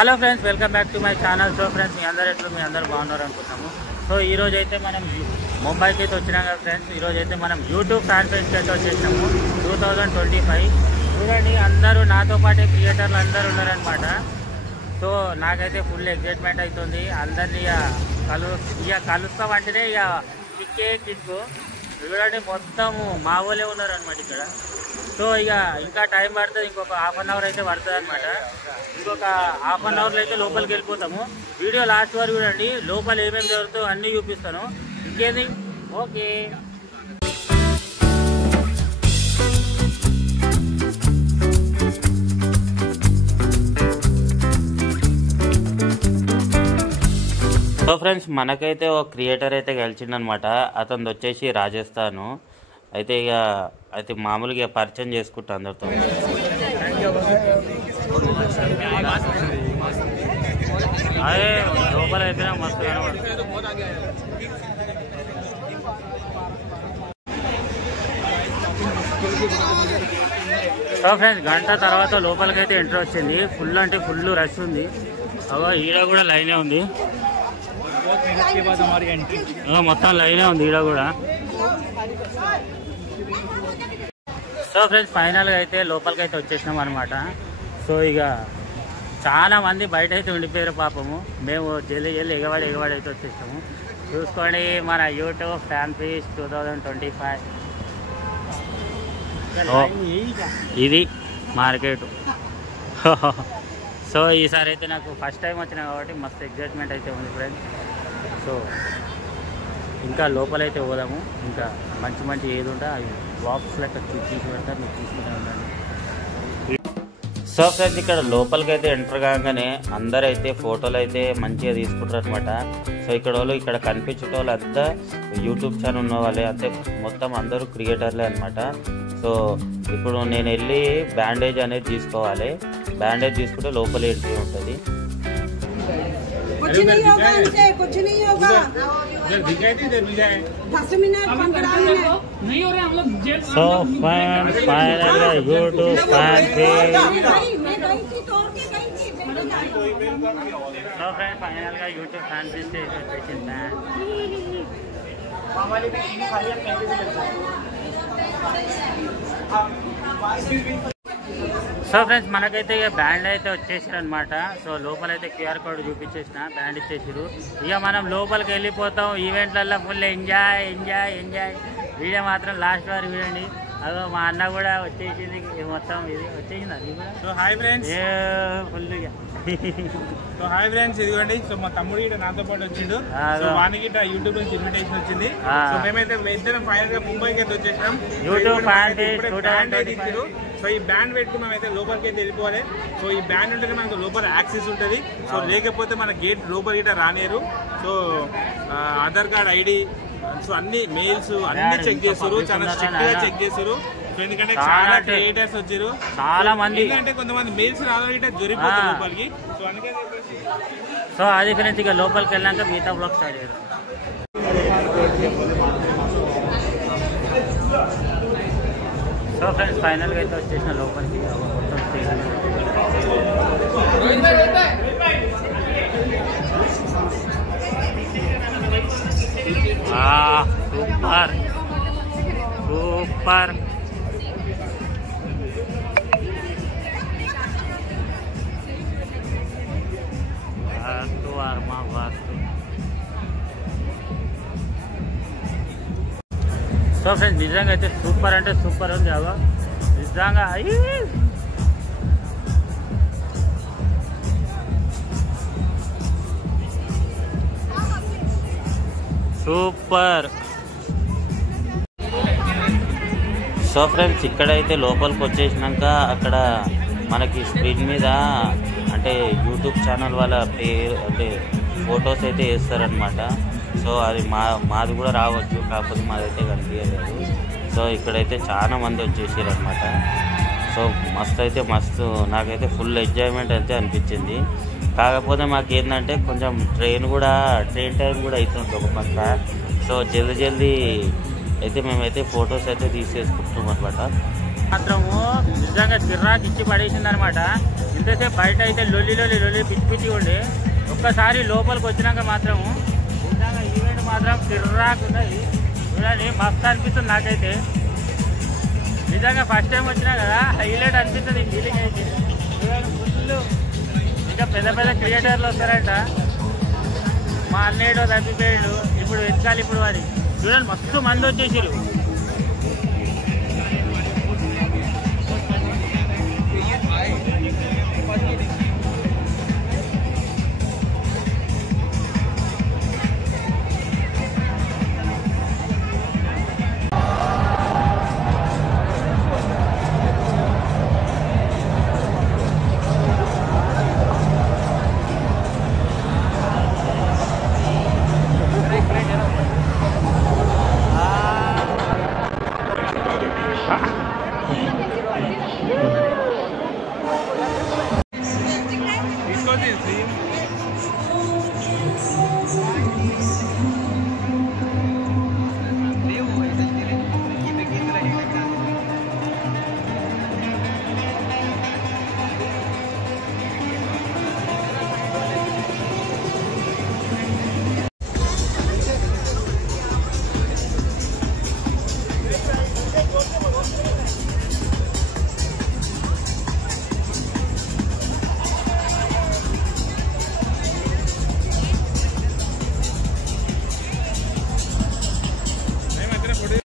Hello friends, welcome back to my channel. So friends, మీ అందరూ బాగున్నారు అనుకుంటున్నాము. సో ఈరోజు అయితే మనం ముంబైకి అయితే వచ్చినాం కదా ఫ్రెండ్స్. ఈరోజు అయితే మనం యూట్యూబ్ ఫ్యాన్ ఫెస్ట్ అయితే వచ్చేసినాము 2025. చూడండి, అందరూ నాతో పాటే క్రియేటర్లు అందరూ ఉన్నారనమాట. సో నాకైతే ఫుల్ ఎగ్జైట్మెంట్ అవుతుంది. అందరినీ కలుస్తామంటేనే కిక్కు. చూడండి, మొత్తము మా వాళ్ళే ఉన్నారనమాట ఇక్కడ. సో ఇంకా టైం పడుతుంది, ఇంకొక హాఫ్ అన్ అవర్ అయితే పడుతుంది అనమాట. ఇంకొక హాఫ్ అన్ అవర్లో అయితే లోపలికి వెళ్ళిపోతాము. వీడియో లాస్ట్ వరకు చూడండి, లోపల ఏమేమి జరుగుతుందో అన్నీ చూపిస్తాను. ఇంకేది ఓకే. సో ఫ్రెండ్స్, మనకైతే ఒక క్రియేటర్ అయితే గెలిచిండనమాట. అతను వచ్చేసి రాజస్థాను. అయితే అయితే మామూలుగా పరిచయం చేసుకుంటా అందరితో. అదే లోపల అయిపోయినా మస్తు కనబడుతుంది. సో ఫ్రెండ్స్, గంట తర్వాత లోపలికైతే ఎంట్రీ వచ్చింది. ఫుల్ అంటే ఫుల్ రష్ ఉంది. ఈడ కూడా లైనే ఉంది, మొత్తం లైనే ఉంది ఈడ కూడా. సో ఫ్రెండ్స్, ఫైనల్గా అయితే లోపలికి అయితే వచ్చేసినాం అనమాట. సో చాలా మంది బయట అయితే ఉండిపోయారు పాపము. మేము జల్లి ఎగవాడి అయితే వచ్చేసాము. చూసుకోండి, మన యూట్యూబ్ ఫ్యాన్ ఫెస్ట్ 2025. ఇది మార్కెట్. సో ఈసారి అయితే నాకు ఫస్ట్ టైం వచ్చినా కాబట్టి మస్తు ఎగ్జైట్మెంట్ అయితే ఉంది ఫ్రెండ్స్. సో ఇంకా లోపలైతే పోదాము. ఇంకా మంచి ఏది ఉంటే అవి బాక్స్ లెక్క తీసి పెడతారు, మీరు తీసుకుంటూ ఉండండి. సో ఫ్రెండ్స్, ఇక్కడ లోపలికి అయితే ఎంటర్ కాగానే అందరైతే ఫోటోలు అయితే మంచిగా తీసుకుంటారు అనమాట. సో ఇక్కడ కనిపించే వాళ్ళు అంతా యూట్యూబ్ ఛానల్ ఉన్న వాళ్ళే, అంతే మొత్తం అందరూ క్రియేటర్లే అనమాట. సో ఇప్పుడు నేను వెళ్ళి బ్యాండేజ్ అనేది తీసుకోవాలి. బ్యాండేజ్ తీసుకుంటే లోపల ఎంట్రీ ఉంటుంది. సో ఫైనల్గా యూట్యూబ్ ఫ్యాన్ ఫెస్ట్ వచ్చేసింది. సో ఫ్రెండ్స్, మనకైతే బ్యాండ్ అయితే వచ్చేసారు అనమాట. సో లోపలైతే క్యూఆర్ కోడ్ చూపించేసిన, బ్యాండ్ ఇచ్చేసారు. మనం లోపలికి వెళ్ళిపోతాం. ఈవెంట్లలో ఫుల్ ఎంజాయ్. వీడియో మాత్రం లాస్ట్ వరకు చూడండి. అదో మా అన్న కూడా వచ్చేసింది, మొత్తం ఇది వచ్చేసింది అది కూడా. సో హాయ్ ఫ్రెండ్స్, ఫుల్గా. సో హాయ్ ఫ్రెండ్స్, ఇదిగోండి. సో మా తమ్ముడు ఇట నాతో పాటు వచ్చిండు. సో వానికి ఇట యూట్యూబ్ నుంచి ఇన్విటేషన్ వచ్చింది. సో మేమైతే ఇద్దరం ఫైనల్ గా ముంబైకి అయితే వచ్చేసాం. యూట్యూబ్ బ్యాండ్ అయితే ఇచ్చారు. సో ఈ బ్యాండ్ పెట్టుకుని మేమైతే లోపలికి అయితే వెళ్ళిపోవాలి. సో ఈ బ్యాండ్ ఉంటేనే మనకు లోపల యాక్సెస్ ఉంటుంది. సో లేకపోతే మన గేట్ లోపల ఇట రానియరు. So Aadhaar card, ID, so అన్ని మెయిల్స్ అన్ని చెక్ చేస్తారు. చాలా స్ట్రిక్ట్ గా చెక్ చేస్తారు. ఎందుకంటే చాలా క్రియేటర్స్ వచ్చారు, చాలా మంది. ఎందుకంటే కొంతమంది మెయిల్స్ రావాలంటే దొరికిపోతారు లోపలికి. సో అందుకే సో అది ఫ్రెండ్స్, లోపలికి వెళ్ళాక మిగతా బ్లాగ్ స్టార్ట్ చేయాలి. సో ఫ్రెండ్స్, ఫైనల్గా అయితే వచ్చేసిన లోపలికి. సూపర్. సో ఫ్రెండ్స్, నిజంగా అయితే సూపర్ అంటే సూపర్ ఉంది. నిజంగా సూపర్. సో ఫ్రెండ్స్, ఇక్కడైతే లోపలికి వచ్చేసినాక అక్కడ మనకి స్క్రీన్ మీద అంటే యూట్యూబ్ ఛానల్ వాళ్ళ పేరు అంటే ఫొటోస్ అయితే వేస్తారనమాట. సో అది మాది కూడా రావచ్చు, కాకపోతే మాదైతే కనిపించలేదు. సో ఇక్కడైతే చాలా మంది వచ్చేసారు అనమాట. సో మస్తు నాకైతే ఫుల్ ఎంజాయ్మెంట్ అయితే అనిపించింది. కాకపోతే మాకు ఏంటంటే కొంచెం ట్రైన్ టైం కూడా అవుతుంది ఒక పక్క. సో జల్దీ అయితే మేమైతే ఫొటోస్ అయితే తీసేసుకుంటున్నాం అనమాట. మాత్రము నిజంగా చిరాకు ఇచ్చి పడేసింది అనమాట. ఇంతసేపు బయట అయితే లొల్లి పిచ్చి పిచ్చి ఉండి ఒక్కసారి లోపలికి వచ్చినాక మాత్రం నిజంగా ఈవెంట్ మాత్రం కిర్రాకున్నది. చూడండి మస్తు అనిపిస్తుంది నాకైతే. నిజంగా ఫస్ట్ టైం వచ్చినా కదా హైలైట్ అనిపిస్తుంది ఈ ఫీలింగ్ అయితే. చూడండి ఫుల్ ఇంకా పెద్ద పెద్ద క్రియేటర్లు వస్తారంట. మా అన్నయ్యడో తప్పిపోయాడు, ఇప్పుడు వెతకాలి ఇప్పుడు అది. చూడండి మస్తు మంది వచ్చేసారు. తీసుకో